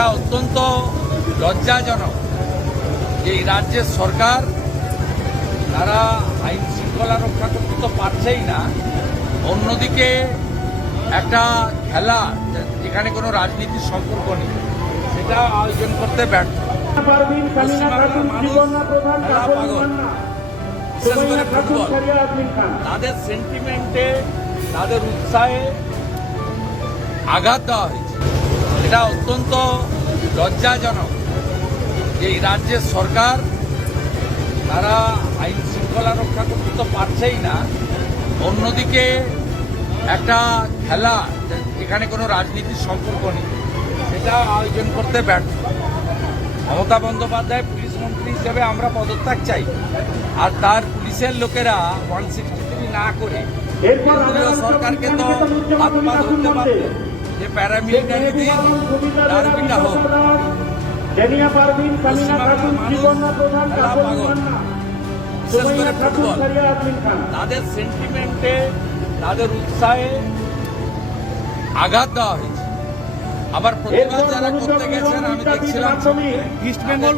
এটা অত্যন্ত লজ্জাজনক যে এই রাজ্যের সরকার তারা আইন শৃঙ্খলা রক্ষা করতে তো পারছেই না, অন্যদিকে একটা খেলা যেখানে কোনো রাজনীতির সম্পর্ক নেই সেটা আয়োজন করতে ব্যর্থ। পশ্চিমবাংলার মানুষ খেলা পাগল, বিশেষ করে ফুটবল। তাদের সেন্টিমেন্টে, তাদের উৎসাহে আঘাত দেওয়া হয়েছে। এটা অত্যন্ত লজ্জাজনক যে এই রাজ্যের সরকার তারা আইন শৃঙ্খলা রক্ষা করতে তো পারছেই না, অন্যদিকে একটা খেলা যেখানে কোনো রাজনীতির সম্পর্ক নেই সেটা আয়োজন করতে ব্যর্থ। মমতা বন্দ্যোপাধ্যায় পুলিশ মন্ত্রী হিসেবে আমরা পদত্যাগ চাই, আর তার পুলিশের লোকেরা 163 না করে কেন্দ্রীয় সরকারকে তো হাত পা ধরতে পারত যে প্যারামিলিটারি দিয়ে ডারবিটা হোক। পশ্চিমবাংলার মানুষ খেলা পাগল, বিশেষ করে ফুটবল। তাদের সেন্টিমেন্টে, তাদের উৎসাহে আঘাত দেওয়া হয়েছে। আবার প্রতিবাদ যারা করতে গেছেন আমি দেখছিলাম ইস্ট বেঙ্গল